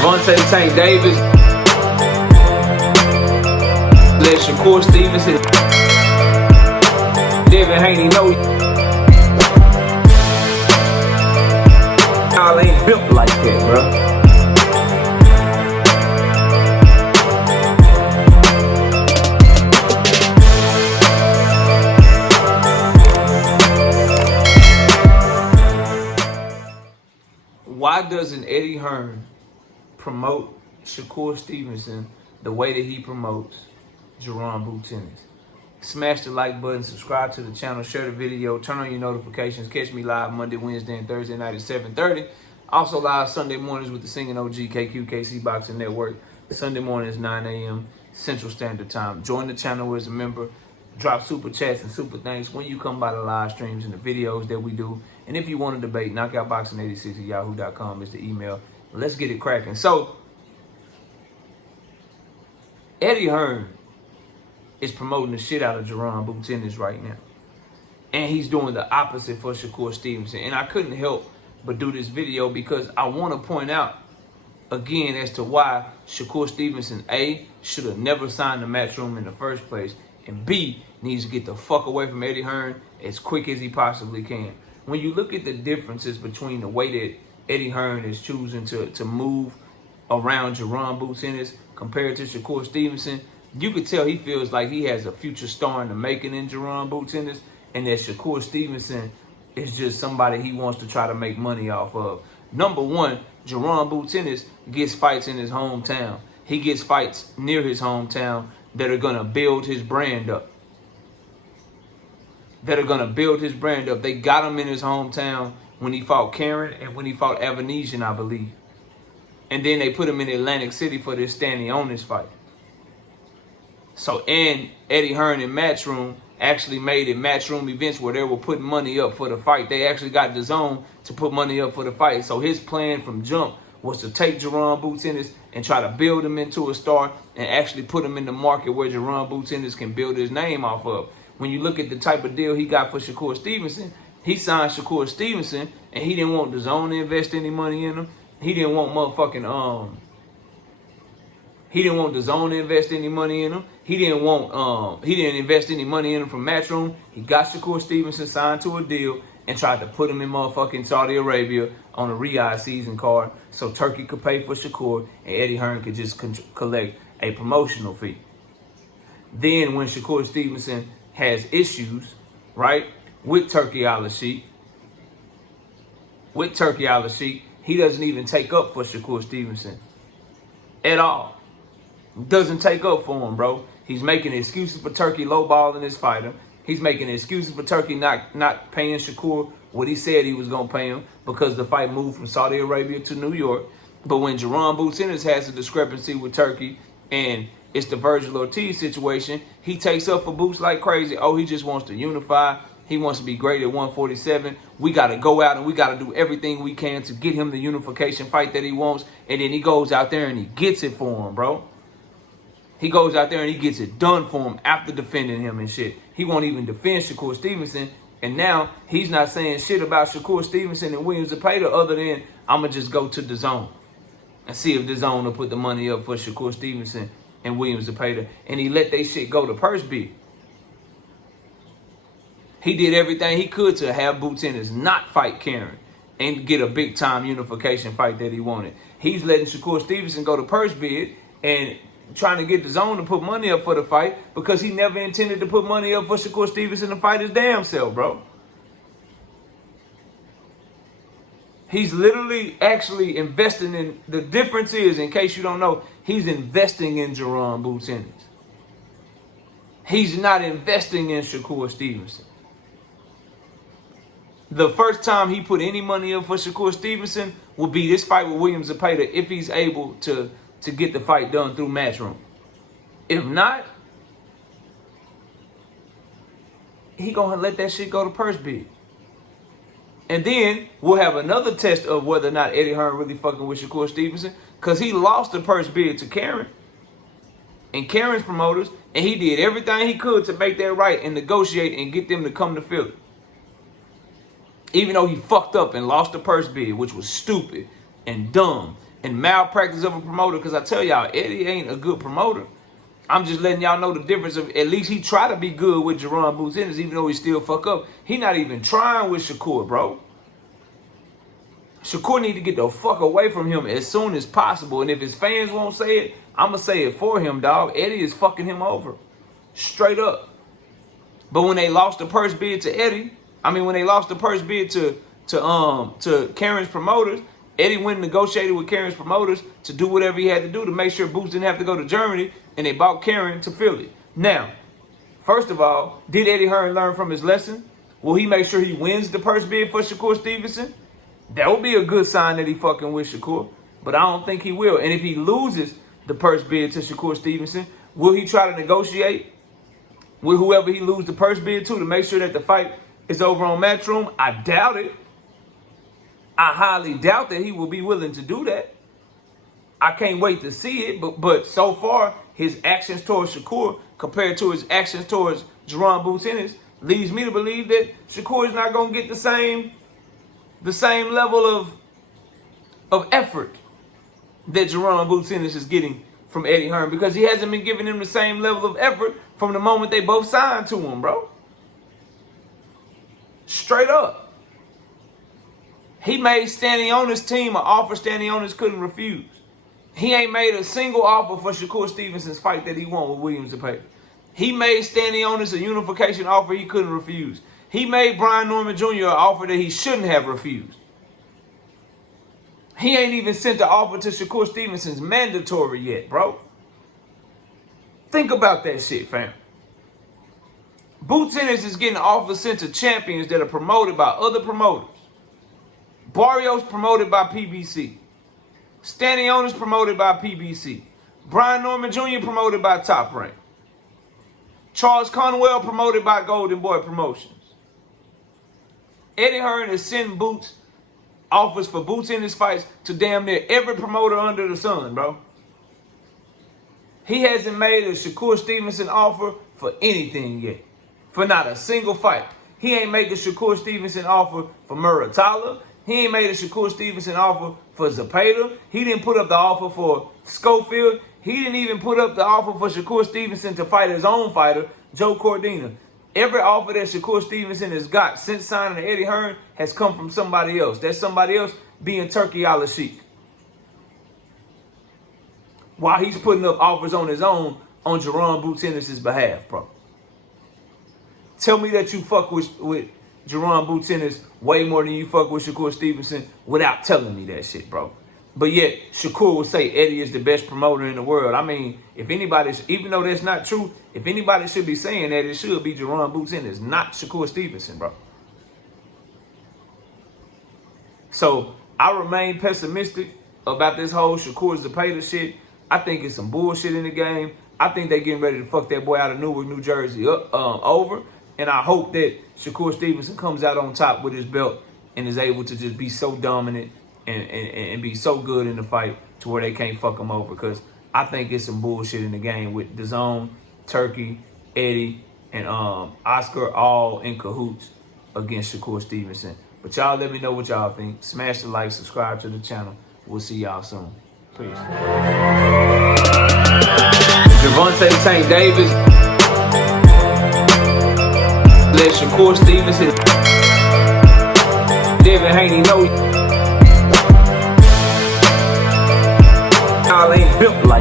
Devontae Tank Davis. Let Shakur Stevenson. Devin Haney know y'all ain't built like that, bro. Why doesn't Eddie Hearn promote Shakur Stevenson the way that he promotes Jaron Boots Ennis? Smash the like button, subscribe to the channel, share the video, turn on your notifications. Catch me live Monday, Wednesday, and Thursday night at 7:30. Also live Sunday mornings with the Singing OG KQKC Boxing Network. Sunday mornings 9 a.m. Central Standard Time. Join the channel as a member. Drop super chats and super thanks when you come by the live streams and the videos that we do. And if you want to debate, knockoutboxing86@yahoo.com is the email. Let's get it cracking. So, Eddie Hearn is promoting the shit out of Jaron Boots Ennis right now. And he's doing the opposite for Shakur Stevenson. And I couldn't help but do this video because I want to point out again as to why Shakur Stevenson, A, should have never signed the Matchroom in the first place, and B, needs to get the fuck away from Eddie Hearn as quick as he possibly can. When you look at the differences between the way that Eddie Hearn is choosing to move around Jaron Boots Ennis compared to Shakur Stevenson, you could tell he feels like he has a future star in the making in Jaron Boots Ennis, and that Shakur Stevenson is just somebody he wants to try to make money off of. Number one, Jaron Boots Ennis gets fights in his hometown. He gets fights near his hometown that are going to build his brand up. They got him in his hometown when he fought Karen and when he fought Evanescence, I believe. And then they put him in Atlantic City for this standing on this fight. So, and Eddie Hearn and Matchroom actually made it Matchroom events where they were putting money up for the fight. They actually got DAZN to put money up for the fight. So his plan from jump was to take Jaron Boots Ennis and try to build him into a star and actually put him in the market where Jaron Boots Ennis can build his name off of. When you look at the type of deal he got for Shakur Stevenson, he signed Shakur Stevenson and he didn't want DAZN to invest any money in him. He didn't want DAZN to invest any money in him. He didn't invest any money in him from Matchroom. He got Shakur Stevenson signed to a deal and tried to put him in motherfucking Saudi Arabia on a Riyadh season card so Turkey could pay for Shakur and Eddie Hearn could just collect a promotional fee. Then when Shakur Stevenson has issues, right, with Turkey Al-Sheikh, he doesn't even take up for Shakur Stevenson at all. Doesn't take up for him, bro. He's making excuses for Turkey lowballing his fighter. He's making excuses for Turkey not paying Shakur what he said he was going to pay him because the fight moved from Saudi Arabia to New York. But when Jaron Boots Ennis has a discrepancy with Turkey and it's the Virgil Ortiz situation, he takes up for Boots like crazy. Oh, he just wants to unify. He wants to be great at 147. We got to go out and we got to do everything we can to get him the unification fight that he wants. And then he goes out there and he gets it for him, bro. He goes out there and he gets it done for him after defending him and shit. He won't even defend Shakur Stevenson. And now he's not saying shit about Shakur Stevenson and Williams Zepeda other than I'm going to just go to DAZN and see if DAZN will put the money up for Shakur Stevenson and Williams Zepeda. And he let they shit go to purse bid. He did everything he could to have Boots Ennis not fight Karen and get a big time unification fight that he wanted. He's letting Shakur Stevenson go to purse bid and trying to get DAZN to put money up for the fight because he never intended to put money up for Shakur Stevenson to fight his damn self, bro. He's literally actually investing in, the difference is, in case you don't know, he's investing in Jaron Boots Ennis. He's not investing in Shakur Stevenson. The first time he put any money up for Shakur Stevenson will be this fight with Williams Zepeda if he's able to get the fight done through Matchroom. If not, he gonna let that shit go to purse bid. And then we'll have another test of whether or not Eddie Hearn really fucking with Shakur Stevenson, because he lost the purse bid to Karen and Karen's promoters, and he did everything he could to make that right and negotiate and get them to come to Philly. Even though he fucked up and lost the purse bid, which was stupid and dumb and malpractice of a promoter, because I tell y'all, Eddie ain't a good promoter. I'm just letting y'all know the difference of, at least he try to be good with Jaron Boots Ennis, even though he still fuck up. He not even trying with Shakur, bro. Shakur need to get the fuck away from him as soon as possible. And if his fans won't say it, I'm going to say it for him, dog. Eddie is fucking him over. Straight up. But when they lost the purse bid to Eddie, when they lost the purse bid to Karen's promoters, Eddie went and negotiated with Karen's promoters to do whatever he had to do to make sure Boots didn't have to go to Germany, and they bought Karen to Philly. Now, first of all, did Eddie Hearn learn from his lesson? Will he make sure he wins the purse bid for Shakur Stevenson? That would be a good sign that he fucking with Shakur, but I don't think he will. And if he loses the purse bid to Shakur Stevenson, will he try to negotiate with whoever he loses the purse bid to make sure that the fight is over on Matchroom? I doubt it. I highly doubt that he will be willing to do that. I can't wait to see it, but so far, his actions towards Shakur compared to his actions towards Jaron Boots Ennis leads me to believe that Shakur is not going to get the same level of effort that Jaron Boots Ennis is getting from Eddie Hearn, because he hasn't been giving him the same level of effort from the moment they both signed to him, bro. Straight up. He made Standing On's team an offer Standing On couldn't refuse. He ain't made a single offer for Shakur Stevenson's fight that he won with Williams and Page. He made Standing On a unification offer he couldn't refuse. He made Brian Norman Jr. an offer that he shouldn't have refused. He ain't even sent the offer to Shakur Stevenson's mandatory yet, bro. Think about that shit, fam. Boots Ennis is getting offers sent to champions that are promoted by other promoters. Barrios promoted by PBC. Standing On is promoted by PBC. Brian Norman Jr. promoted by Top Rank. Charles Conwell promoted by Golden Boy Promotions. Eddie Hearn is sending Boots offers for Boots Ennis fights to damn near every promoter under the sun, bro. He hasn't made a Shakur Stevenson offer for anything yet. For not a single fight. He ain't made a Shakur Stevenson offer for Muratalla. He ain't made a Shakur Stevenson offer for Zapata. He didn't put up the offer for Schofield. He didn't even put up the offer for Shakur Stevenson to fight his own fighter, Joe Cordina. Every offer that Shakur Stevenson has got since signing to Eddie Hearn has come from somebody else. That somebody else being Turkey Al-Sheikh. While he's putting up offers on his own on Jaron Boots Ennis' behalf, bro. Tell me that you fuck with Jaron Boots Ennis way more than you fuck with Shakur Stevenson without telling me that shit, bro. But yet, Shakur will say Eddie is the best promoter in the world. I mean, if anybody, even though that's not true, if anybody should be saying that, it should be Jaron Boots Ennis, not Shakur Stevenson, bro. So, I remain pessimistic about this whole Shakur Zapata shit. I think it's some bullshit in the game. I think they getting ready to fuck that boy out of Newark, New Jersey over. And I hope that Shakur Stevenson comes out on top with his belt and is able to just be so dominant and be so good in the fight to where they can't fuck him over. Because I think it's some bullshit in the game with DAZN, Turkey, Eddie, and Oscar all in cahoots against Shakur Stevenson. But y'all let me know what y'all think. Smash the like, subscribe to the channel. We'll see y'all soon. Peace. Gervonta Tank Davis. Let Shakur Stevenson. Devin Haney know y'all ain't built like